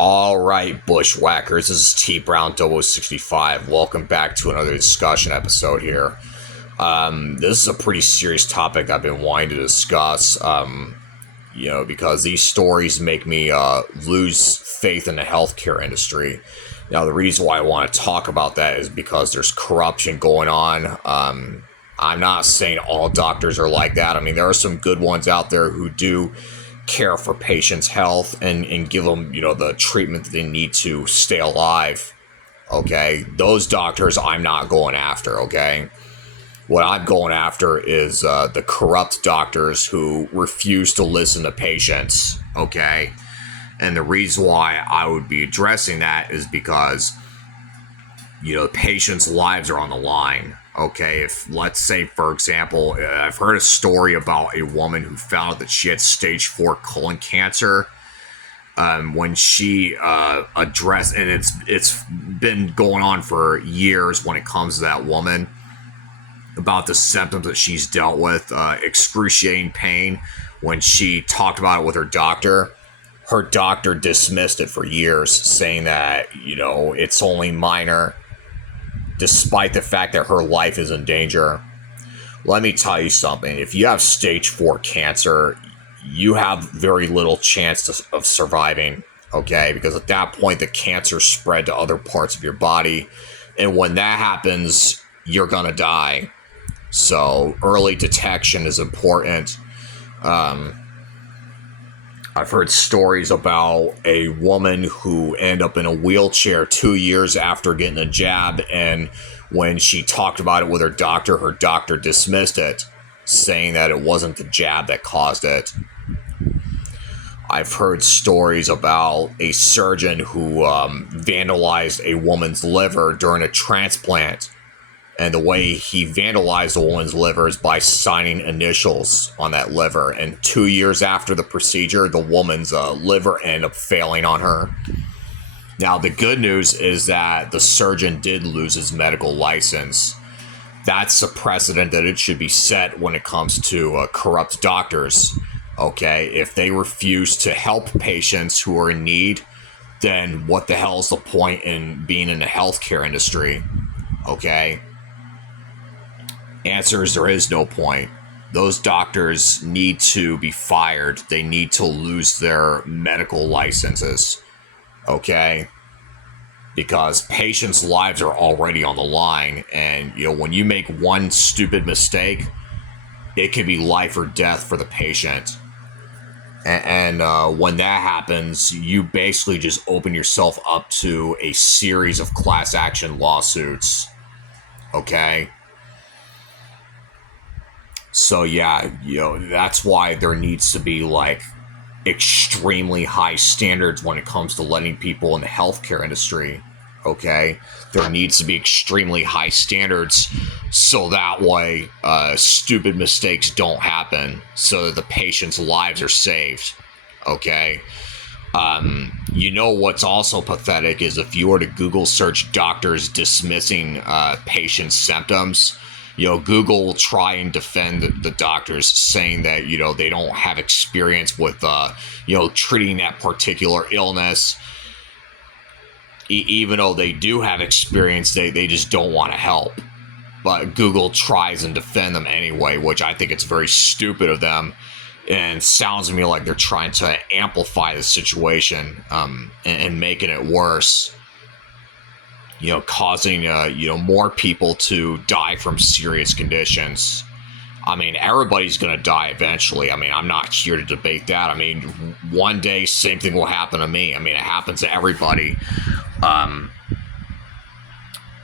All right, bushwhackers, this is TBrown0065. Welcome back to another discussion episode here. This is a pretty serious topic I've been wanting to discuss, because these stories make me lose faith in the healthcare industry. Now, the reason why I want to talk about that is because there's corruption going on. I'm not saying all doctors are like that. I mean, there are some good ones out there who do care for patients' health and give them, the treatment that they need to stay alive. Okay, those doctors I'm not going after. Okay, what I'm going after is the corrupt doctors who refuse to listen to patients. Okay, and the reason why I would be addressing that is because patients' lives are on the line. Okay, if let's say, for example, I've heard a story about a woman who found out that she had stage 4 colon cancer. When she addressed, and it's been going on for years when it comes to that woman, about the symptoms that she's dealt with, excruciating pain. When she talked about it with her doctor dismissed it for years, saying that, it's only minor, despite the fact that her life is in danger. Let me tell you something. If you have stage 4 cancer, you have very little chance of surviving, okay? Because at that point, the cancer spread to other parts of your body. And when that happens, you're going to die. So early detection is important. I've heard stories about a woman who ended up in a wheelchair 2 years after getting a jab, and when she talked about it with her doctor dismissed it, saying that it wasn't the jab that caused it. I've heard stories about a surgeon who vandalized a woman's liver during a transplant. And the way he vandalized the woman's liver is by signing initials on that liver. And 2 years after the procedure, the woman's liver ended up failing on her. Now, the good news is that the surgeon did lose his medical license. That's a precedent that it should be set when it comes to corrupt doctors. Okay, if they refuse to help patients who are in need, then what the hell is the point in being in the healthcare industry? Okay. Answer is there is no point. Those doctors need to be fired. They need to lose their medical licenses. Okay? Because patients' lives are already on the line. And, when you make one stupid mistake, it can be life or death for the patient. And when that happens, you basically just open yourself up to a series of class action lawsuits. Okay? So yeah, that's why there needs to be extremely high standards when it comes to letting people in the healthcare industry. Okay, there needs to be extremely high standards so that way stupid mistakes don't happen, so that the patient's lives are saved. Okay. What's also pathetic is if you were to Google search doctors dismissing patients' symptoms. Google will try and defend the doctors, saying that, they don't have experience with, treating that particular illness. Even though they do have experience, they just don't want to help. But Google tries and defend them anyway, which I think it's very stupid of them. And sounds to me like they're trying to amplify the situation and making it worse. Causing, more people to die from serious conditions. I mean, everybody's going to die eventually. I mean, I'm not here to debate that. I mean, one day, same thing will happen to me. I mean, it happens to everybody.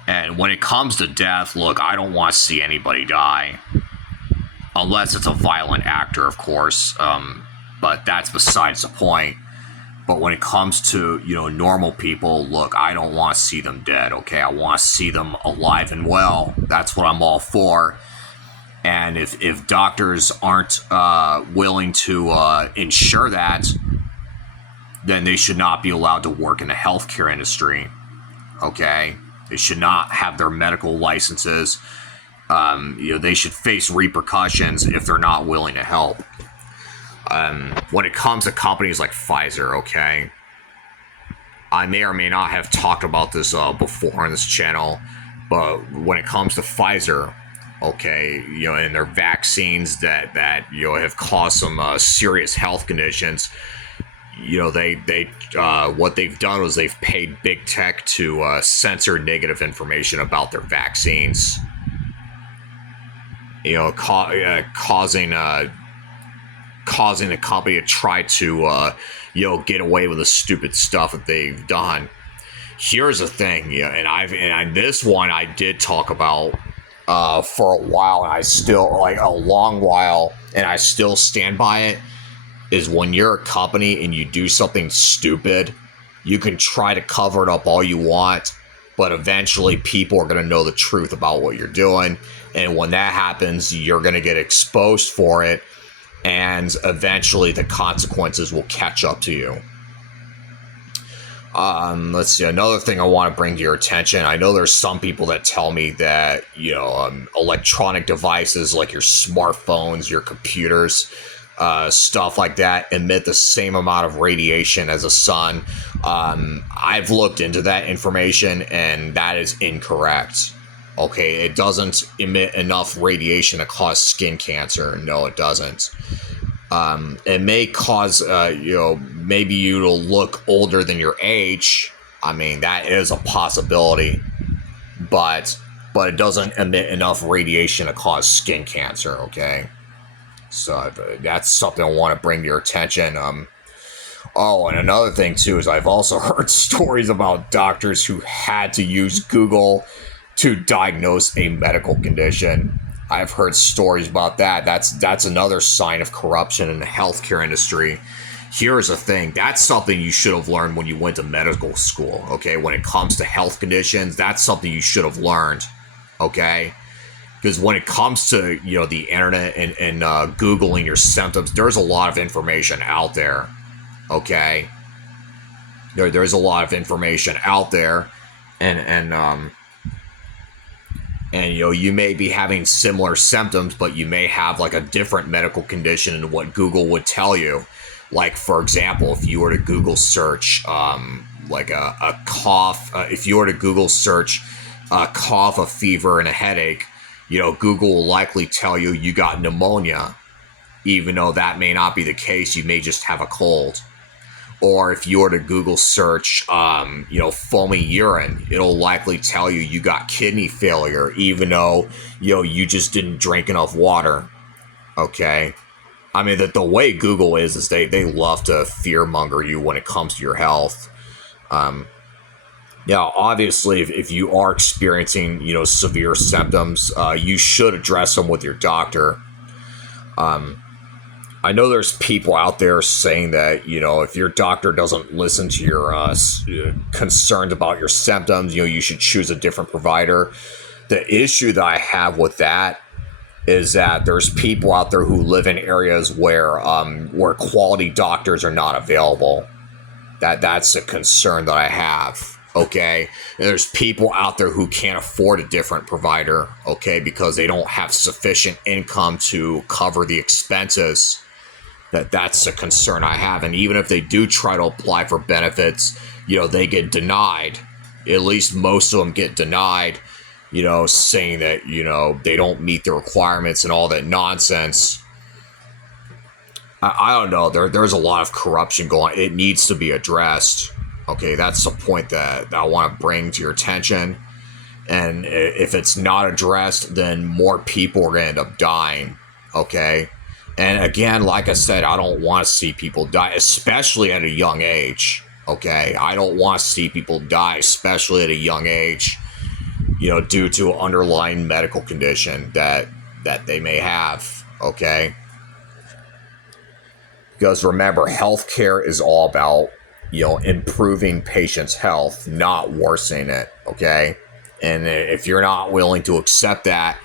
And when it comes to death, look, I don't want to see anybody die. Unless it's a violent actor, of course. But that's besides the point. But when it comes to, normal people, look, I don't want to see them dead, okay? I want to see them alive and well. That's what I'm all for. And if doctors aren't willing to ensure that, then they should not be allowed to work in the healthcare industry, okay? They should not have their medical licenses. They should face repercussions if they're not willing to help. When it comes to companies like Pfizer, okay, I may or may not have talked about this before on this channel, but when it comes to Pfizer, okay, and their vaccines that have caused some serious health conditions, they what they've done was they've paid big tech to censor negative information about their vaccines. Causing the company to try to get away with the stupid stuff that they've done. Here's the thing, and this one I did talk about for a while, and I still, like, a long while, and I still stand by it, is when you're a company and you do something stupid, you can try to cover it up all you want, but eventually people are going to know the truth about what you're doing, and when that happens, you're going to get exposed for it, and eventually the consequences will catch up to you. Let's see, another thing I want to bring to your attention. I know there's some people that tell me that, electronic devices like your smartphones, your computers, stuff like that emit the same amount of radiation as the sun. I've looked into that information, and that is incorrect. Okay, it doesn't emit enough radiation to cause skin cancer. No, it doesn't. It may cause, maybe you to look older than your age. I mean, that is a possibility, but it doesn't emit enough radiation to cause skin cancer. Okay, so that's something I want to bring to your attention. Oh, and another thing too is I've also heard stories about doctors who had to use Google to diagnose a medical condition. I've heard stories about that. That's another sign of corruption in the healthcare industry. Here's the thing. That's something you should have learned when you went to medical school, okay? When it comes to health conditions, that's something you should have learned, okay? Because when it comes to, the internet and Googling your symptoms, there's a lot of information out there, okay? There's a lot of information out there, and you may be having similar symptoms, but you may have like a different medical condition than what Google would tell you. Like, for example, if you were to Google search like a cough, if you were to Google search a cough, a fever, and a headache, Google will likely tell you you got pneumonia, even though that may not be the case. You may just have a cold. Or if you were to Google search, foamy urine, it'll likely tell you you got kidney failure, even though, you just didn't drink enough water. Okay. I mean, the way Google is they love to fearmonger you when it comes to your health. Obviously, if you are experiencing, severe symptoms, you should address them with your doctor. I know there's people out there saying that, if your doctor doesn't listen to your concerns about your symptoms, you should choose a different provider. The issue that I have with that is that there's people out there who live in areas where quality doctors are not available. That's a concern that I have. Okay, and there's people out there who can't afford a different provider. Okay, because they don't have sufficient income to cover the expenses. That's a concern I have. And even if they do try to apply for benefits, they get denied. At least most of them get denied, saying that, they don't meet the requirements and all that nonsense. I don't know. There's a lot of corruption going on. It needs to be addressed. Okay, that's the point that I want to bring to your attention. And if it's not addressed, then more people are going to end up dying. Okay? And again, like I said, I don't want to see people die, especially at a young age, okay? I don't want to see people die, especially at a young age, due to an underlying medical condition that they may have, okay? Because remember, healthcare is all about, improving patients' health, not worsening it, okay? And if you're not willing to accept that,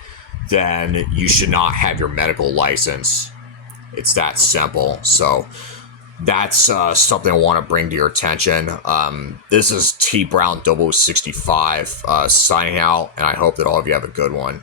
then you should not have your medical license. It's that simple. So that's something I want to bring to your attention. This is TBrown0065 signing out, and I hope that all of you have a good one.